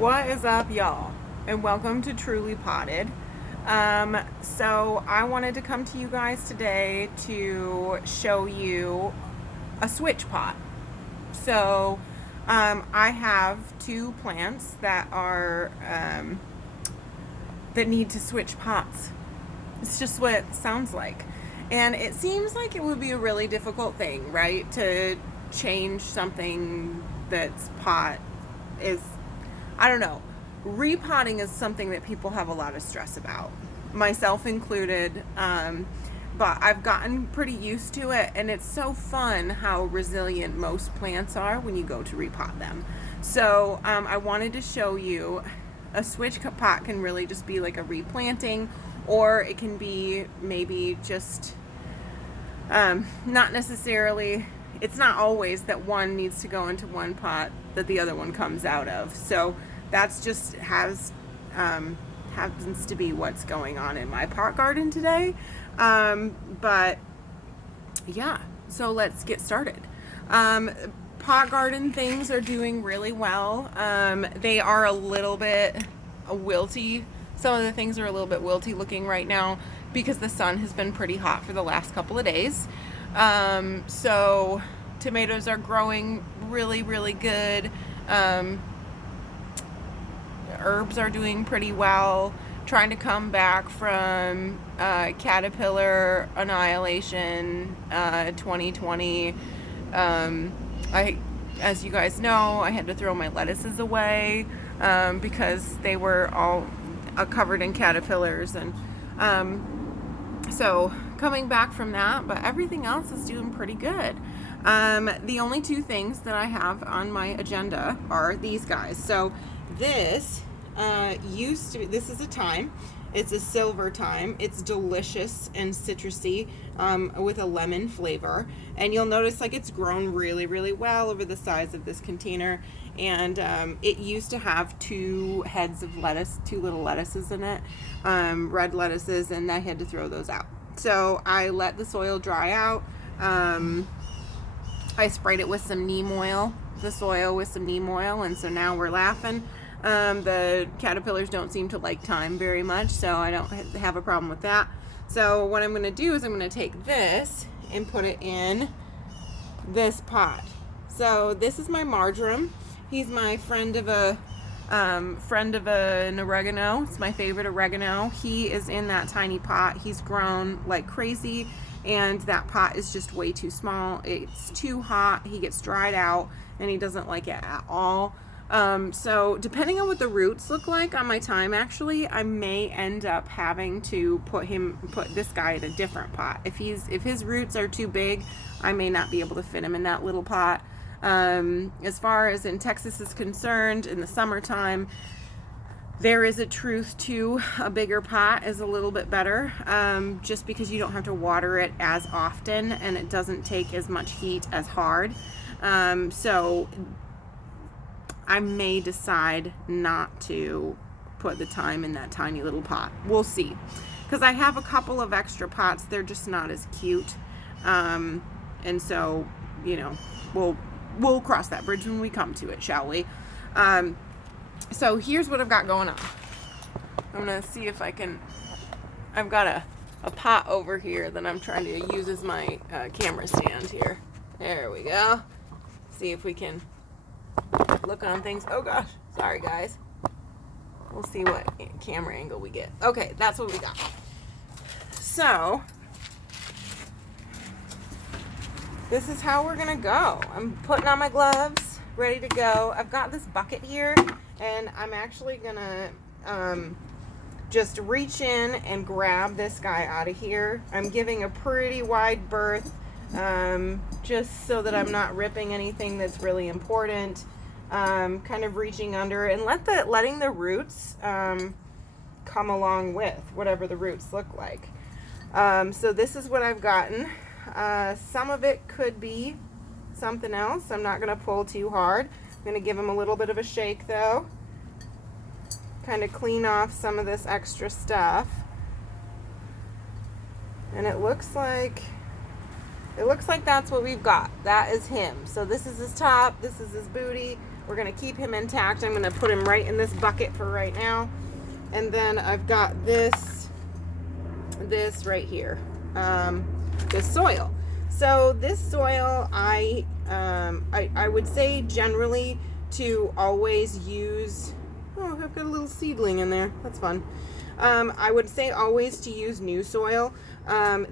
What is up, y'all? And welcome to Truly Potted. So I wanted to come to you guys today to show you a switch pot. So I have two plants that are that need to switch pots. It's just what it sounds like. And it seems like it would be a really difficult thing, right? To change something that's pot is, I don't know. Repotting is something that people have a lot of stress about, myself included. But I've gotten pretty used to it, and it's so fun how resilient most plants are when you go to repot them. So I wanted to show you a switch pot can really just be like a replanting, or it can be maybe just not necessarily, it's not always that one needs to go into one pot that the other one comes out of. So that's just happens to be what's going on in my pot garden today. But yeah, so let's get started. Pot garden things are doing really well. They are a little bit wilty. Some of the things are a little bit wilty looking right now because the sun has been pretty hot for the last couple of days. So tomatoes are growing really, really good. Herbs are doing pretty well. Trying to come back from caterpillar annihilation 2020. As you guys know, I had to throw my lettuces away because they were all covered in caterpillars, and so coming back from that, but everything else is doing pretty good. The only two things that I have on my agenda are these guys. So this used to be, this is a thyme. It's a silver thyme. It's delicious and citrusy with a lemon flavor. And you'll notice like it's grown really, really well over the size of this container. And it used to have two heads of lettuce, two little lettuces in it, red lettuces, and I had to throw those out. So I let the soil dry out. I sprayed it with some neem oil, the soil with some neem oil, and so now we're laughing. The caterpillars don't seem to like thyme very much, so I don't have a problem with that. So what I'm going to do is I'm going to take this and put it in this pot. So this is my marjoram. He's my friend of an oregano. It's my favorite oregano. He is in that tiny pot. He's grown like crazy, and that pot is just way too small. It's too hot. He gets dried out, and he doesn't like it at all. So depending on what the roots look like on my thyme, actually, I may end up having to put this guy in a different pot. If his roots are too big, I may not be able to fit him in that little pot. As far as in Texas is concerned, in the summertime, there is a truth to a bigger pot is a little bit better, just because you don't have to water it as often and it doesn't take as much heat as hard. So I may decide not to put the thyme in that tiny little pot. We'll see. Because I have a couple of extra pots. They're just not as cute. And so, you know, we'll cross that bridge when we come to it, shall we? So here's what I've got going on. I'm going to see if I can... I've got a pot over here that I'm trying to use as my camera stand here. There we go. See if we can look on things. Oh gosh, sorry guys. We'll see what camera angle we get. Okay, that's what we got. So this is how we're gonna go. I'm putting on my gloves, ready to go. I've got this bucket here, and I'm actually gonna just reach in and grab this guy out of here. I'm giving a pretty wide berth, just so that I'm not ripping anything that's really important. Kind of reaching under and letting the roots come along with whatever the roots look like. So this is what I've gotten. Some of it could be something else. I'm not going to pull too hard. I'm going to give them a little bit of a shake though. Kind of clean off some of this extra stuff. And it looks like that's what we've got. That is him. So this is his top, this is his booty. we're gonna keep him intact. I'm gonna put him right in this bucket for right now. And then I've got this right here, this soil. So this soil, I would say generally to always use, oh, I've got a little seedling in there. That's fun. I would say always to use new soil.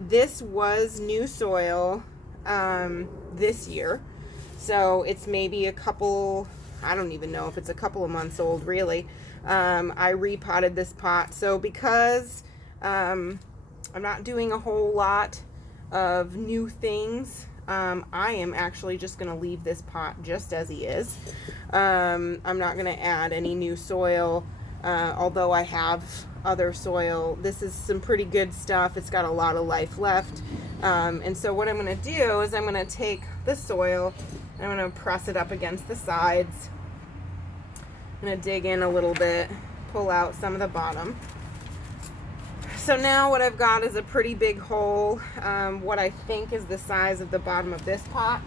This was new soil this year. So it's maybe a couple, I don't even know if it's a couple of months old really. I repotted this pot. So because I'm not doing a whole lot of new things, I am actually just going to leave this pot just as he is. I'm not going to add any new soil, although I have other soil. This is some pretty good stuff. It's got a lot of life left. And so what I'm going to do is I'm going to take the soil and I'm going to press it up against the sides. I'm going to dig in a little bit, pull out some of the bottom. So now what I've got is a pretty big hole, what I think is the size of the bottom of this pot,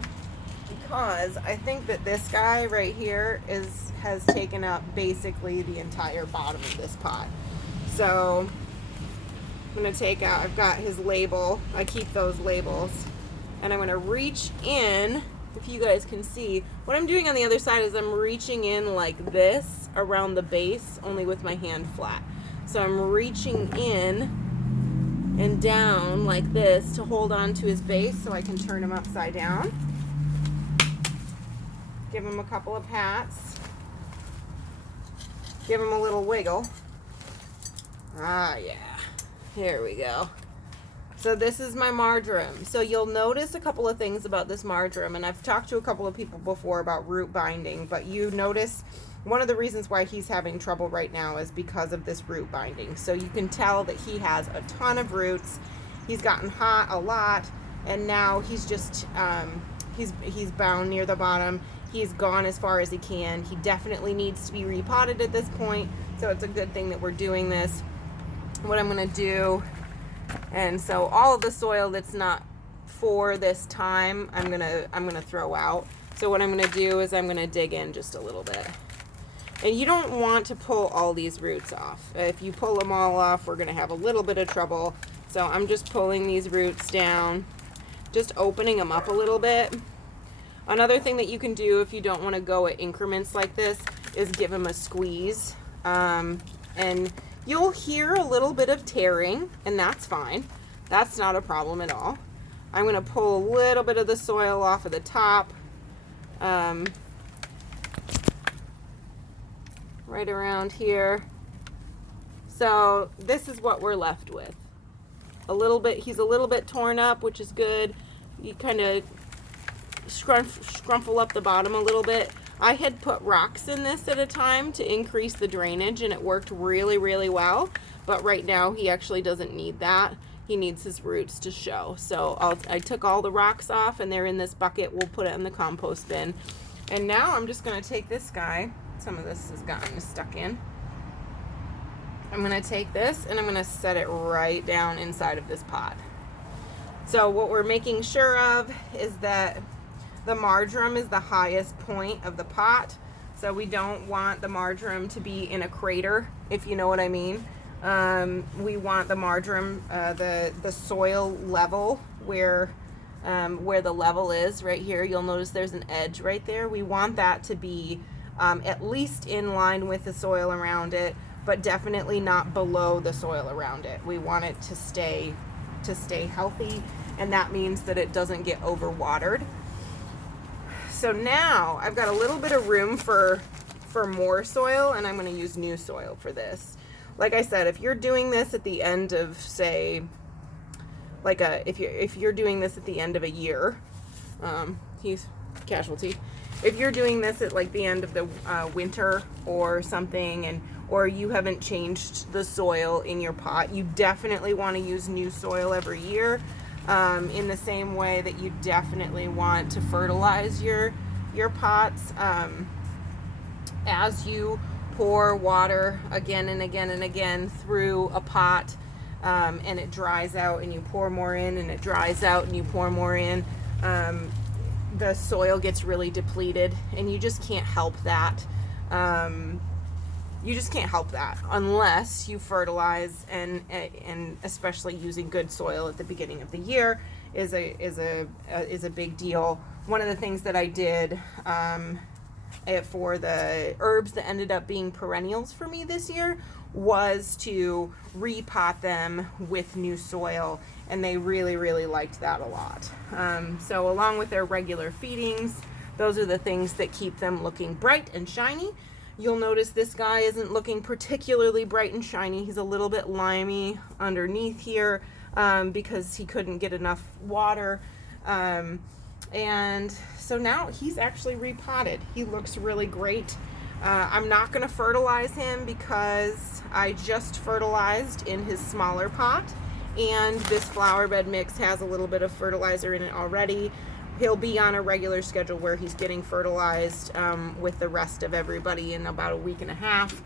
because I think that this guy right here has taken up basically the entire bottom of this pot. So I'm going to take out, I've got his label, I keep those labels, and I'm going to reach in, if you guys can see, what I'm doing on the other side is I'm reaching in like this around the base, only with my hand flat. So I'm reaching in and down like this to hold on to his base so I can turn him upside down. Give him a couple of pats. Give him a little wiggle. Ah, yeah. Here we go. So this is my marjoram. So you'll notice a couple of things about this marjoram, and I've talked to a couple of people before about root binding, but you notice one of the reasons why he's having trouble right now is because of this root binding. So you can tell that he has a ton of roots. He's gotten hot a lot, and now he's just, he's bound near the bottom. He's gone as far as he can. He definitely needs to be repotted at this point, so it's a good thing that we're doing this. What I'm gonna do, and so all of the soil that's not for this time, I'm gonna throw out. So what I'm gonna do is I'm gonna dig in just a little bit. And you don't want to pull all these roots off. If you pull them all off, we're gonna have a little bit of trouble. So I'm just pulling these roots down, just opening them up a little bit. Another thing that you can do if you don't want to go at increments like this is give them a squeeze. And you'll hear a little bit of tearing, and that's fine. That's not a problem at all. I'm going to pull a little bit of the soil off of the top. Right around here. So this is what we're left with. A little bit, he's a little bit torn up, which is good. You kind of scrumple up the bottom a little bit. I had put rocks in this at a time to increase the drainage, and it worked really, really well. But right now he actually doesn't need that. He needs his roots to show. So I took all the rocks off, and they're in this bucket. We'll put it in the compost bin. And now I'm just going to take this guy. Some of this has gotten stuck in. I'm going to take this and I'm going to set it right down inside of this pot. So what we're making sure of is that the marjoram is the highest point of the pot. So we don't want the marjoram to be in a crater, if you know what I mean. We want the marjoram, the soil level where the level is right here. You'll notice there's an edge right there. We want that to be at least in line with the soil around it, but definitely not below the soil around it. We want it to stay healthy, and that means that it doesn't get overwatered. So now I've got a little bit of room for more soil, and I'm going to use new soil for this. Like I said, if you're doing this at the end of, say, if you're doing this at the end of a year, he's casualty. If you're doing this at like the end of the winter or something, or you haven't changed the soil in your pot, you definitely want to use new soil every year. In the same way that you definitely want to fertilize your pots. As you pour water again and again and again through a pot, and it dries out, and you pour more in, and it dries out, and you pour more in, the soil gets really depleted, and you just can't help that. You just can't help that unless you fertilize, and especially using good soil at the beginning of the year is a big deal. One of the things that I did for the herbs that ended up being perennials for me this year was to repot them with new soil, and they really, really liked that a lot. So along with their regular feedings, those are the things that keep them looking bright and shiny. You'll notice this guy isn't looking particularly bright and shiny. He's a little bit limey underneath here because he couldn't get enough water. And so now he's actually repotted. He looks really great. I'm not going to fertilize him because I just fertilized in his smaller pot, and this flower bed mix has a little bit of fertilizer in it already. He'll be on a regular schedule where he's getting fertilized with the rest of everybody in about a week and a half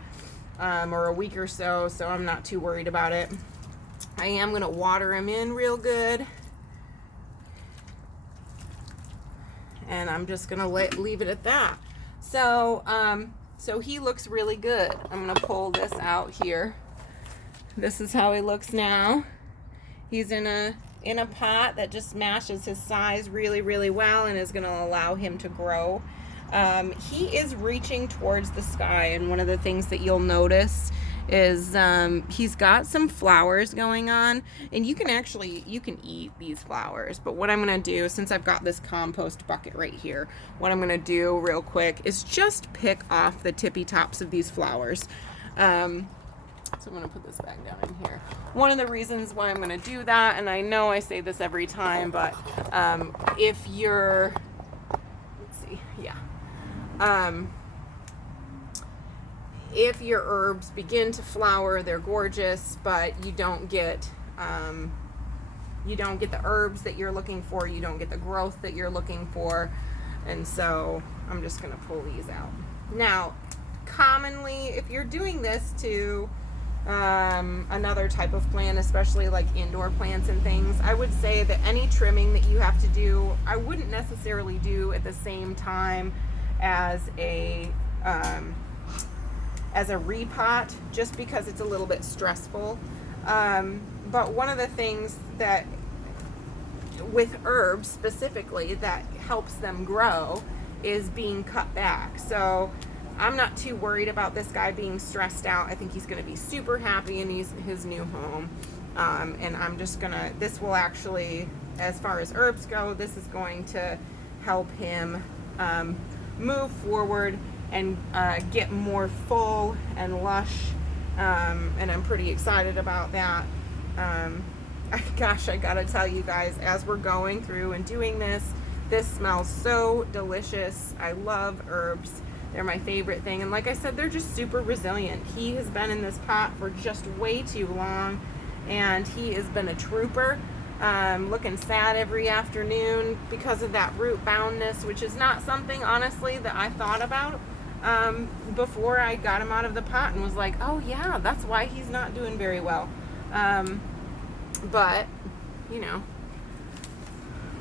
or a week or so, so I'm not too worried about it. I am going to water him in real good, and I'm just going to leave it at that. So so he looks really good. I'm going to pull this out here. This is how he looks now. He's in a pot that just matches his size really, really well and is going to allow him to grow. He is reaching towards the sky, and one of the things that you'll notice is he's got some flowers going on, and you can eat these flowers. But what I'm going to do, since I've got this compost bucket right here, what I'm going to do real quick is just pick off the tippy tops of these flowers. So I'm going to put this back down in here. One of the reasons why I'm going to do that, and I know I say this every time, but if you're, let's see, if your herbs begin to flower, they're gorgeous, but you don't get the herbs that you're looking for, you don't get the growth that you're looking for, and so I'm just going to pull these out. Now, commonly, if you're doing this to another type of plant, especially like indoor plants and things, I would say that any trimming that you have to do, I wouldn't necessarily do at the same time as a repot, just because it's a little bit stressful. But one of the things that with herbs specifically that helps them grow is being cut back. So I'm not too worried about this guy being stressed out. I think he's going to be super happy in his new home. And I'm just going to, this will actually, as far as herbs go, this is going to help him move forward and get more full and lush. And I'm pretty excited about that. Gosh, I got to tell you guys, as we're going through and doing this smells so delicious. I love herbs. They're my favorite thing, and like I said, they're just super resilient. He has been in this pot for just way too long, and he has been a trooper, looking sad every afternoon because of that root boundness, which is not something, honestly, that I thought about before I got him out of the pot and was like, oh yeah, that's why he's not doing very well. But, you know,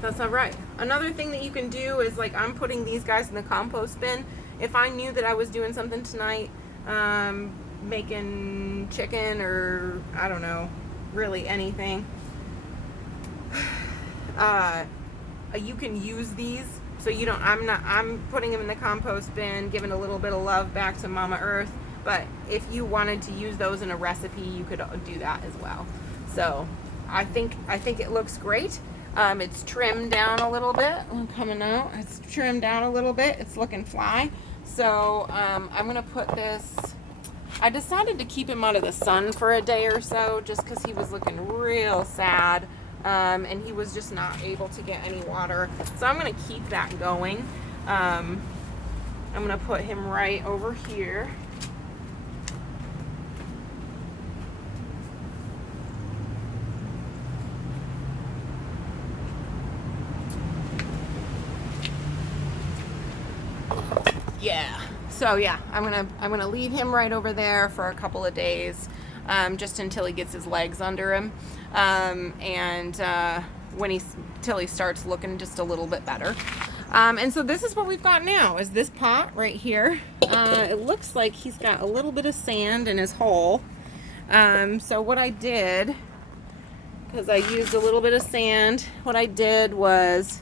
that's all right. Another thing that you can do is, like, I'm putting these guys in the compost bin. If I knew that I was doing something tonight, making chicken or, I don't know, really anything, you can use these. So you don't, I'm putting them in the compost bin, giving a little bit of love back to Mama Earth. But if you wanted to use those in a recipe, you could do that as well. So I think it looks great. It's trimmed down a little bit. I'm coming out. It's trimmed down a little bit. It's looking fly. So I'm going to put this, I decided to keep him out of the sun for a day or so just because he was looking real sad, and he was just not able to get any water. So I'm going to keep that going. I'm going to put him right over here. Yeah. So yeah, I'm gonna leave him right over there for a couple of days, just until he gets his legs under him, and till he starts looking just a little bit better. And so this is what we've got now, is this pot right here. It looks like he's got a little bit of sand in his hole. So what I did, because I used a little bit of sand, what I did was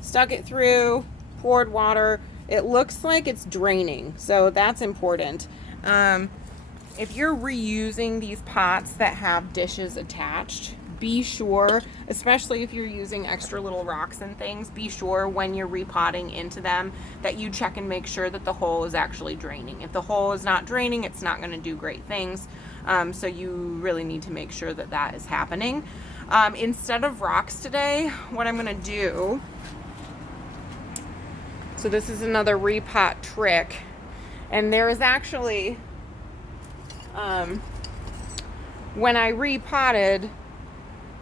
stuck it through, poured water. It looks like it's draining, so that's important. If you're reusing these pots that have dishes attached, be sure, especially if you're using extra little rocks and things, be sure when you're repotting into them that you check and make sure that the hole is actually draining. If the hole is not draining, it's not going to do great things. So you really need to make sure that that is happening. Instead of rocks today, what I'm going to do, so this is another repot trick, and there is actually, when I repotted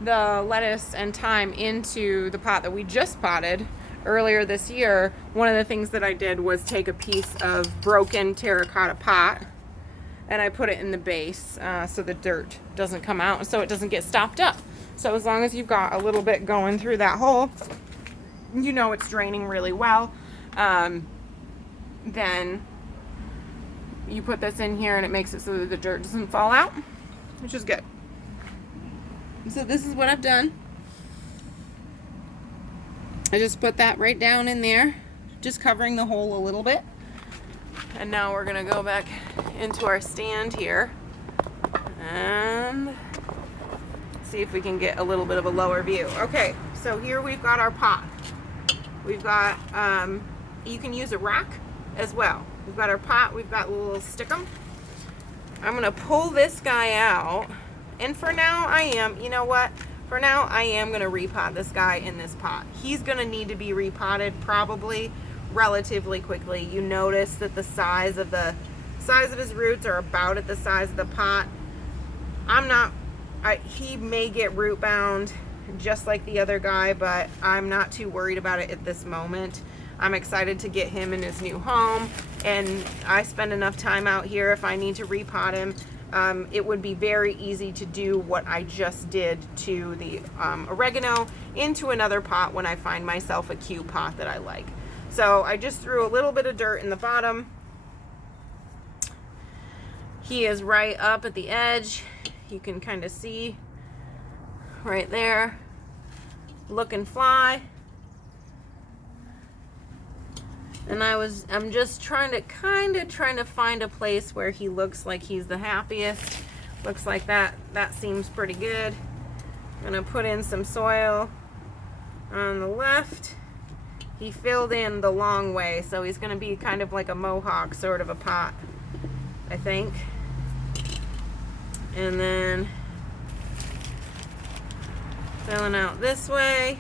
the lettuce and thyme into the pot that we just potted earlier this year, one of the things that I did was take a piece of broken terracotta pot and I put it in the base so the dirt doesn't come out, so it doesn't get stopped up. So as long as you've got a little bit going through that hole, you know it's draining really well, then you put this in here and it makes it so that the dirt doesn't fall out, which is good. So this is what I've done. I just put that right down in there, just covering the hole a little bit. And now we're gonna go back into our stand here and see if we can get a little bit of a lower view. Okay, so here we've got our pot. We've got, you can use a rack as well. We've got our pot, we've got a little stickum. I'm gonna pull this guy out, and for now I am, you know what? For now I am gonna repot this guy in this pot. He's gonna need to be repotted probably relatively quickly. You notice that the size of his roots are about at the size of the pot. He may get root bound just like the other guy, but I'm not too worried about it at this moment. I'm excited to get him in his new home, and I spend enough time out here. If I need to repot him, it would be very easy to do what I just did to the oregano into another pot when I find myself a cute pot that I like. So I just threw a little bit of dirt in the bottom. He is right up at the edge. You can kind of see right there, looking fly. And I'm just trying to find a place where he looks like he's the happiest. Looks like that seems pretty good. I'm gonna put in some soil on the left. He filled in the long way, so he's gonna be kind of like a mohawk sort of a pot, I think. And then filling out this way.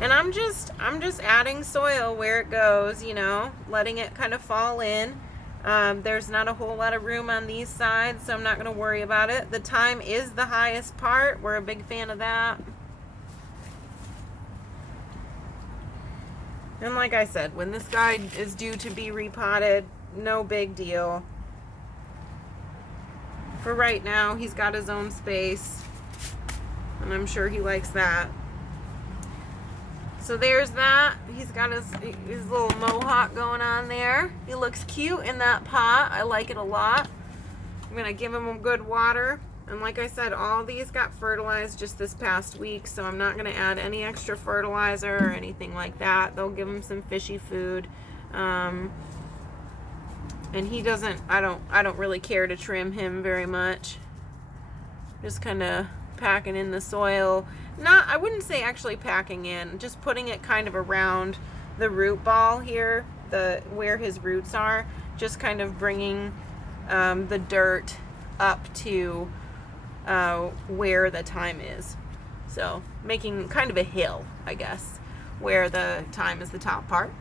And I'm just adding soil where it goes, you know, letting it kind of fall in. There's not a whole lot of room on these sides, so I'm not going to worry about it. The thyme is the highest part. We're a big fan of that. And like I said, when this guy is due to be repotted, no big deal. For right now, he's got his own space, and I'm sure he likes that. So there's that. He's got his little mohawk going on there. He looks cute in that pot. I like it a lot. I'm gonna give him a good water. And like I said, all these got fertilized just this past week, so I'm not gonna add any extra fertilizer or anything like that. They'll give him some fishy food. And he doesn't, I don't really care to trim him very much. Just kind of packing in the soil. I wouldn't say actually packing in, just putting it kind of around the root ball here, where his roots are, just kind of bringing the dirt up to where the thyme is. So making kind of a hill, I guess, where the thyme is the top part.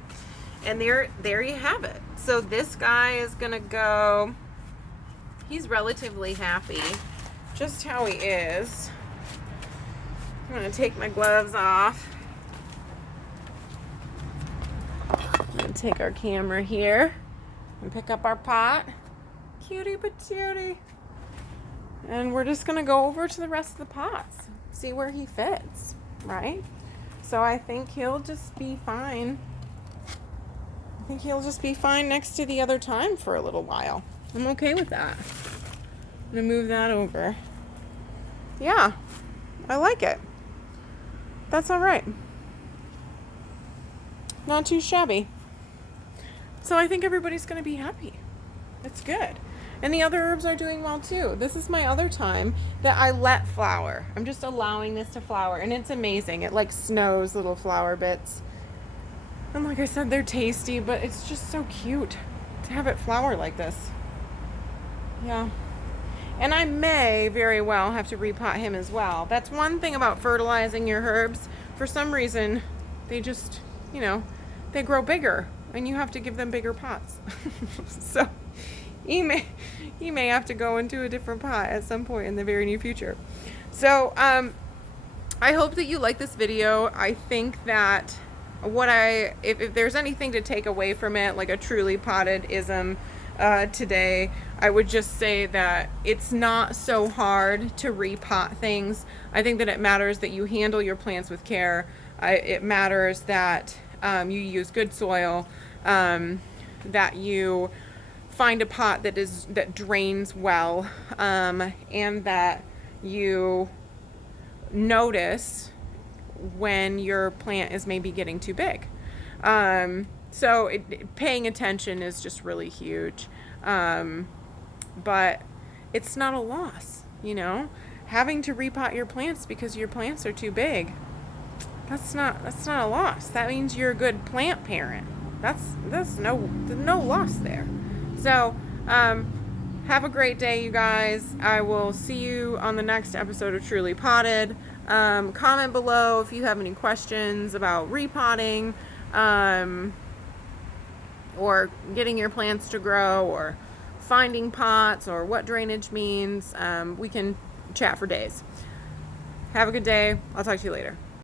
And there you have it. So this guy is gonna go, he's relatively happy just how he is. I'm gonna take my gloves off. I'm gonna take our camera here and pick up our pot. Cutie patootie. And we're just gonna go over to the rest of the pots. see where he fits, right? So I think he'll just be fine. I think he'll just be fine next to the other thyme for a little while. I'm okay with that. I'm gonna move that over. Yeah, I like it. That's all right. Not too shabby. So I think everybody's gonna be happy. It's good. And the other herbs are doing well too. This is my other thyme that I let flower. I'm just allowing this to flower, and it's amazing. It like snows little flower bits. And like I said, they're tasty, but it's just so cute to have it flower like this. Yeah. And I may very well have to repot him as well. That's one thing about fertilizing your herbs. For some reason, they just, they grow bigger, and you have to give them bigger pots. So he may have to go into a different pot at some point in the very near future. So I hope that you like this video. I think that if there's anything to take away from it, like a truly potted ism today, I would just say that it's not so hard to repot things. I think that it matters that you handle your plants with care. It matters that you use good soil, that you find a pot that drains well, and that you notice when your plant is maybe getting too big. So paying attention is just really huge. But it's not a loss, having to repot your plants because your plants are too big. That's not a loss. That means you're a good plant parent. That's no loss there. So, have a great day, you guys. I will see you on the next episode of Truly Potted. Comment below if you have any questions about repotting, or getting your plants to grow, or finding pots, or what drainage means. We can chat for days. Have a good day. I'll talk to you later.